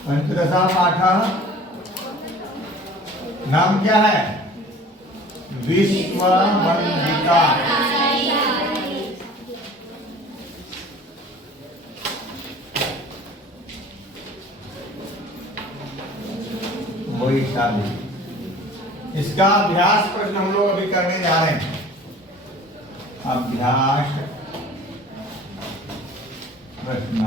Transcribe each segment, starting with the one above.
पंचदशा पाठः नाम क्या है? विश्ववंदिता। वैशाली। इसका अभ्यास प्रश्न हम लोग अभी करने जा रहे हैं। अभ्यास प्रश्न।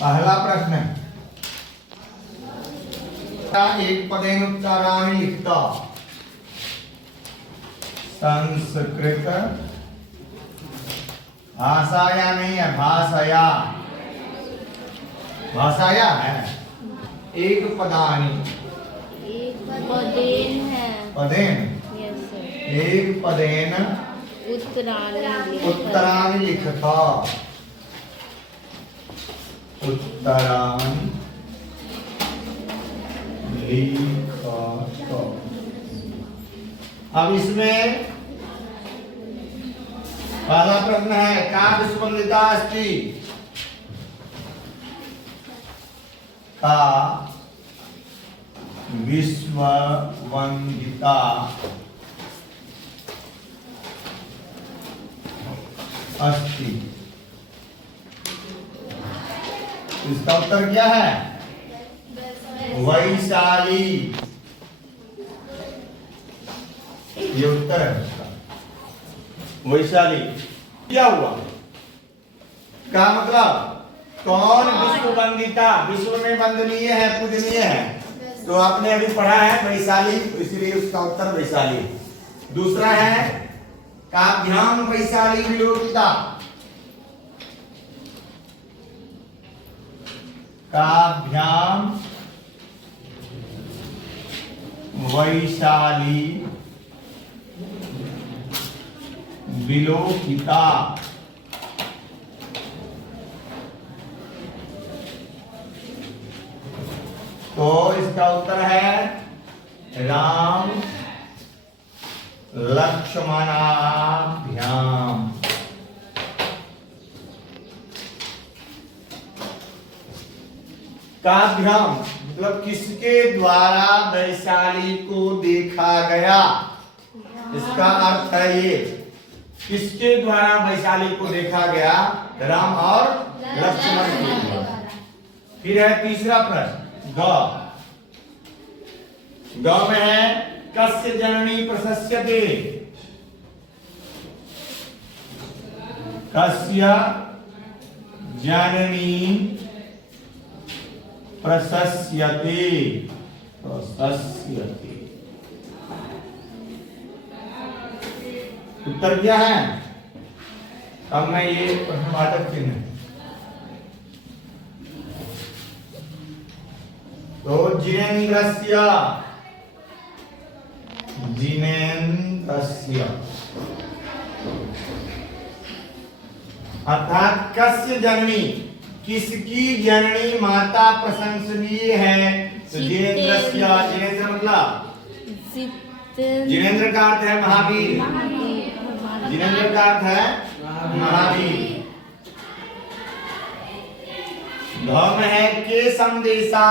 पहला प्रश्न, एक पदेन उत्तराणि लिखता। संस्कृत भाषाया नहीं है, भाषाया। भाषाया है। एक पदानी, पदेन है। पदेन, यस सर। एक पदेन उत्तराणि लिखता। उत्तराणि लिखता। अब इसमें पहला प्रश्न है, का विश्ववंदिता अस्ति? का विश्ववंदिता अस्ति। इसका उत्तर क्या है? वैशाली। ये उत्तर है उसका, वैशाली। क्या हुआ? का मतलब कौन विश्ववंदिता? विश्व में वंदनीय है, पूजनीय है। तो आपने अभी पढ़ा है वैशाली, तो इसलिए उसका उत्तर वैशाली। दूसरा है काभ्याम वैशाली विलोकिता। काभ्याम वैशाली विलोकिता। तो इसका उत्तर है राम लक्ष्मणाभ्याम। काभ्याम मतलब किसके द्वारा वैशाली को देखा गया। इसका अर्थ है ये, किसके द्वारा वैशाली को देखा गया? राम और लक्ष्मण के द्वारा। फिर है तीसरा प्रश्न, ग। ग में है कस्य जननी प्रशस्यते। कस्य जननी प्रशस्यते। प्रशस्यते। उत्तर क्या है? अब मैं ये प्रश्नवाचक चिन्ह, तो जिनेन्द्रस्य। जिनेन्द्रस्य अर्थात कस्य जननी, किसकी जननी माता प्रशंसनीय है? तो जिनेन्द्रस्य। जिनेन्द्र मतलब जिनेन्द्र का अर्थ है महावीर। जिनेन्द्र का अर्थ है महावीर। धर्म है के संदेशा।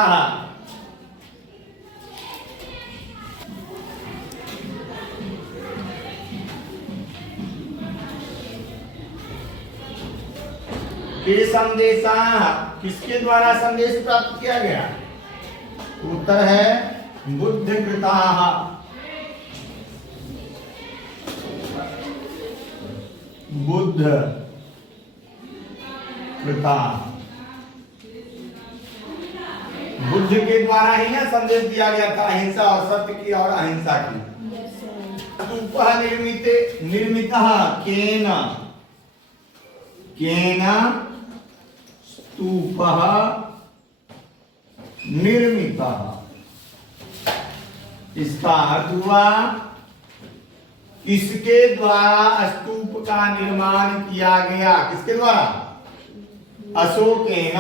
के संदेशा, किसके द्वारा संदेश प्राप्त किया गया? उत्तर है बुद्ध कृता। बुद्ध कृता। बुद्ध के द्वारा ही ना संदेश दिया गया था, अहिंसा और सत्य की और अहिंसा की। स्तूपः निर्मितः केन? केन स्तूपः निर्मितः। इसका अर्थ हुआ किसके द्वारा स्तूप का निर्माण किया गया? किसके द्वारा? अशोकेन।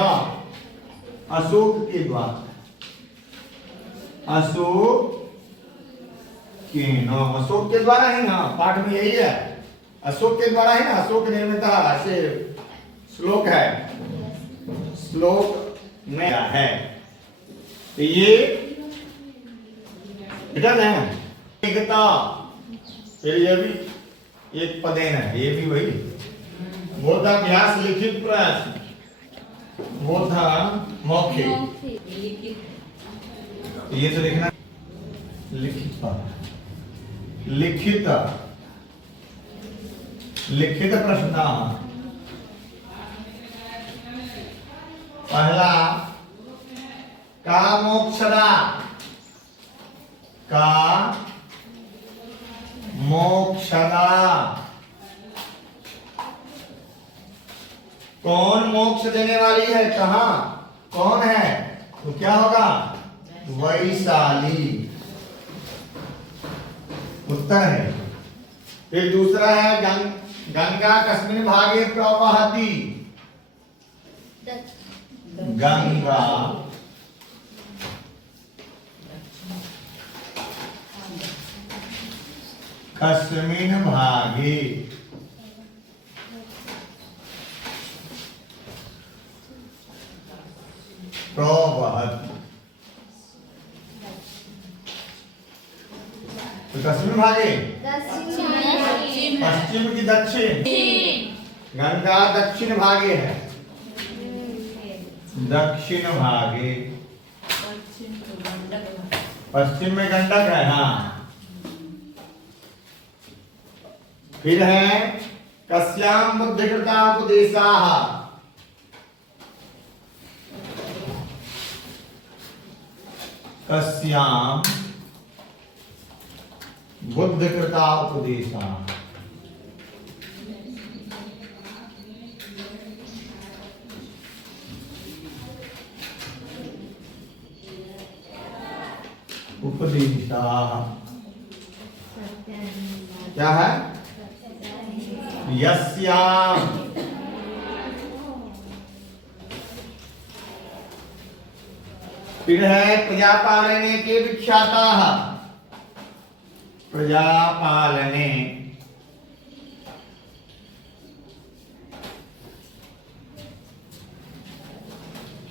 अशोक के द्वारा। अशोक केन, अशोक के द्वारा ही ना, पाठ में यही है, अशोक के द्वारा ही ना, अशोक निर्मित ऐसे श्लोक है, श्लोक में है। तो ये रिटर्न है एकता। फिर ये भी एक पदेन है, ये भी वही बोधाभ्यास लिखित प्रयास, बोधा मौखिक, ये तो लिखना लिखित, लिखित लिखित प्रश्न। पहला का मोक्षदा, का मोक्षदा, कौन मोक्ष देने वाली है, कहां कौन है, तो क्या होगा, वैशाली, उत्तर है। फिर दूसरा है गंगा कस्मिन भागे प्रवहति, गंगा कस्मिन भागे प्रवहति, तो कस्मिन भागे, पश्चिम की दक्षिण, गंगा दक्षिण भागे है, दक्षिण भागे, पश्चिम में गंडक है, हाँ। फिर है कस्याम बुद्धिकृता उपदेशाः, कस्याम बुद्धिकृता उपदेशाः, उपदेशाः क्या है, यस्याम, फिर है प्रजापालने के विख्याताः, प्रजापालने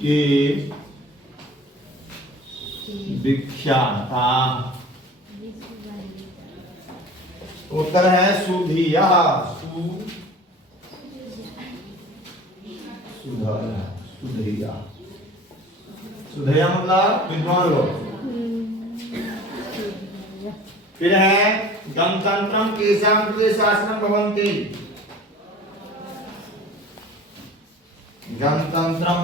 के विख्याता, उत्तर है सुधिया, सुधिया, सुधिया मतलब विद्वान लोग। फिर है गणतंत्रम केशाम कृते शासनम भवन्ति, गणतंत्रम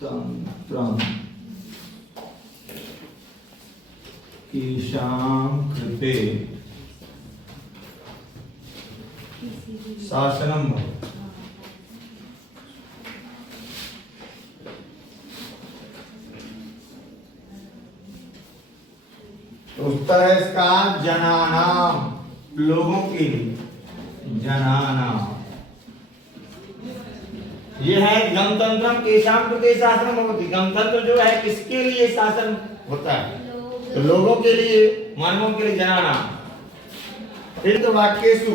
गणतंत्रम केशाम कृते शासनम, तो उत्तर है इसका जनानाम, लोगों के लिए, जनानाम। ये है गणतंत्रम केशाम कृते शासनम भवति, गणतंत्र जो है किसके लिए शासन होता है, तो लोगों के लिए, मानवों के लिए, जनानाम। फिर तो वाक्येषु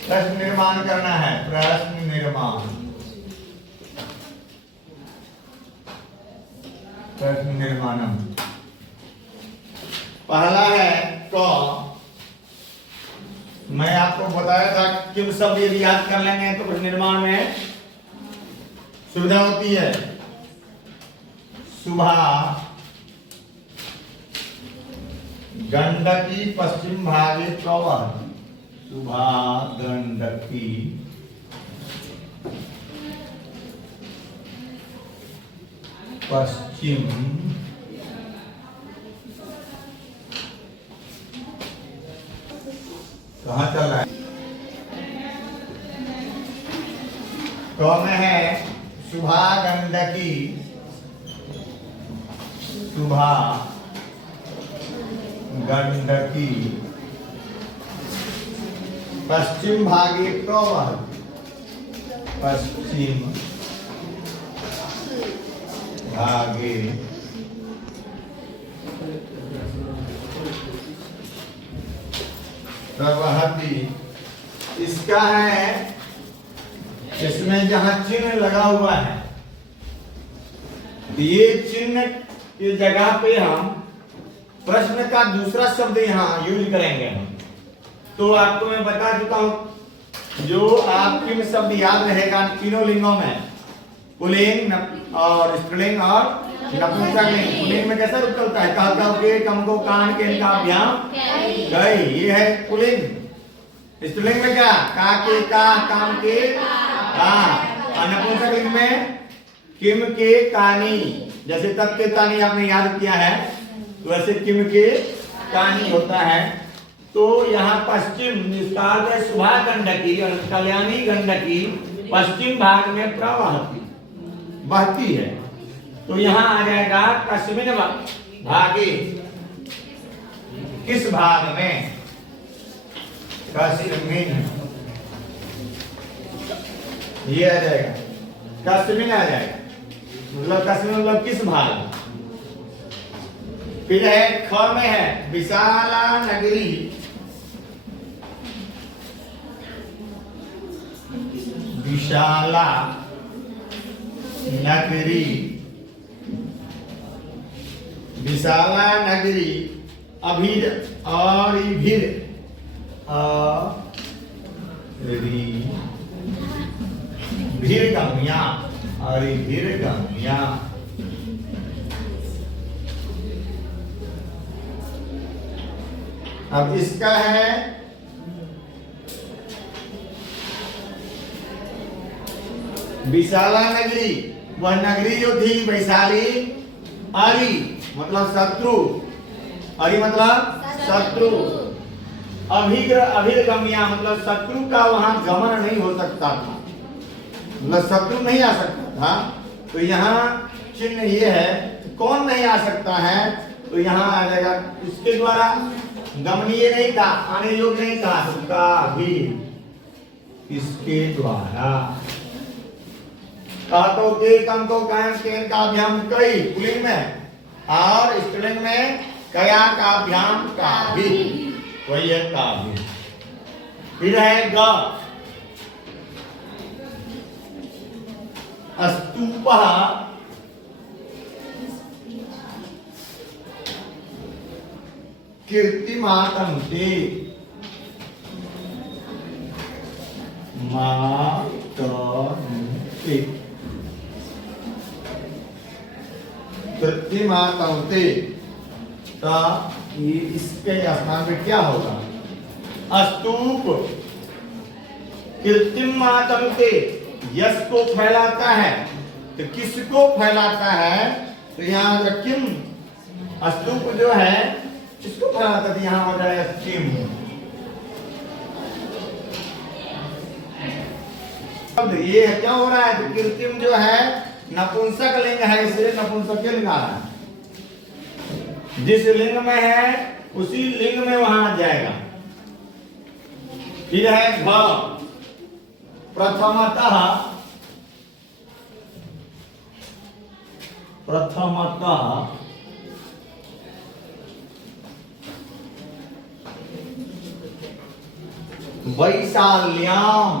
प्रश्न निर्माण करना है, प्रश्न निर्माण, प्रश्न निर्माणम। पहला है क, मैं आपको बताया था किन शब्द यदि याद कर लेंगे तो प्रश्न निर्माण में सुविधा होती है। सुभा गंडकी पश्चिम भागे प्रवहति, सुभा गंडकी पश्चिम कहाँ चल रहा है, तो में है सुभा गंडकी, सुभा गंडकी पश्चिम भागे प्रवहति, पश्चिम भागे प्रवहति। इसका है, इसमें जहां चिन्ह लगा हुआ है, ये चिन्ह की जगह पे हम प्रश्न का दूसरा शब्द यहां यूज करेंगे हम। तो आपको मैं बता चुका हूं, जो आपके शब्द याद रहेगा तीनों लिंगों में, पुल्लिंग और स्त्रीलिंग और नपुंसकलिंग। पुल्लिंग में कैसा रूप चलता है? का के, कम को, कान के, काभ्याम कई, ये है पुल्लिंग। स्त्रीलिंग में क्या? का के का, काम के का। और नपुंसकलिंग में किम के कानी। जैसे तत् के तानी आपने याद किया है, तो वैसे किम के कानी होता है। तो यहाँ पश्चिम, जिसका अर्थ है सुभा गंडकी और कल्याणी गंडकी पश्चिम भाग में प्रवहती, बहती है। तो यहाँ आ जाएगा कस्मिन भागे, किस भाग में? कस्मिन, ये आ जाएगा, कस्मिन आ जाएगा, मतलब कस्मिन मतलब किस भाग। फिर है ख में है विशाला नगरी, विशाला नगरी, विशाला नगरी अभिर और भीर भीर गम्या और भीर गम्या। अब इसका है विशाला नगरी, वह नगरी जो थी वैशाली, अरि मतलब शत्रु, अरि मतलब शत्रु, अभिगम्या मतलब शत्रु का वहां गमन नहीं हो सकता था, मतलब शत्रु नहीं आ सकता था। तो यहाँ चिन्ह ये है, कौन नहीं आ सकता है? तो यहाँ आ जाएगा, इसके द्वारा गमनीय नहीं था, आने योग्य नहीं था, उसका भी इसके द्वारा। काटो के, कम को, कान के, काभ्याम कई पुल्लिंग में, और स्त्रीलिंग में कया काभ्याम का भी, वही है का भी। फिर है ग, स्तूपः कीर्तिमातन्ते, मातन्ते, कीर्तिमातन्ते। तो ये इसके स्थान पे क्या होगा? स्तूप कीर्तिमातन्ते, यश को फैलाता है। तो किसको फैलाता है? तो यहाँ किम, स्तूप जो है इसको फैलाता है, यहाँ हो जाएगा किम। अब ये क्या हो रहा है? तो कृत्रिम जो है नपुंसक लिंग है, इसलिए नपुंसक लिंग आ रहा है। जिस लिंग में है उसी लिंग में वहां आ जाएगा। फिर है घ, प्रथमतः, प्रथमतः वैशाल्याम,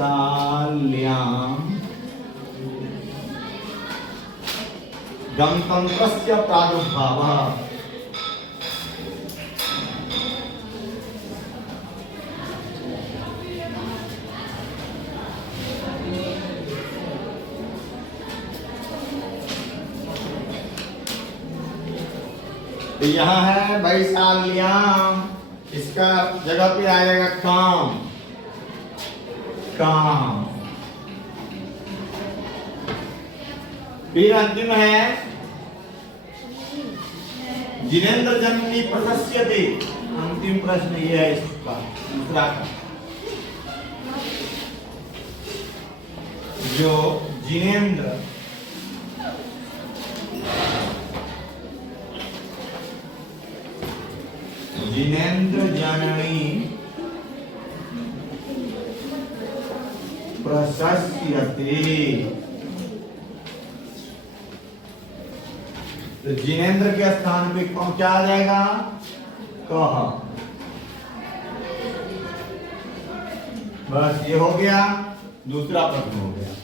वैशाल्याम गणतंत्रस्य प्रादुर्भावः। तो यहाँ है वैशाल्याम, इसका जगह पे आएगा काम, काम। फिर अंतिम है जिनेन्द्र जन्मी प्रशस्यते। अंतिम प्रश्न ये है इसका दूसरा का, जो जिनेन्द्र जिनेन्द्र जननी प्रशस्यते। तो जिनेन्द्र के स्थान पे कौन क्या आ जाएगा? कह। बस ये हो गया, दूसरा प्रश्न हो गया।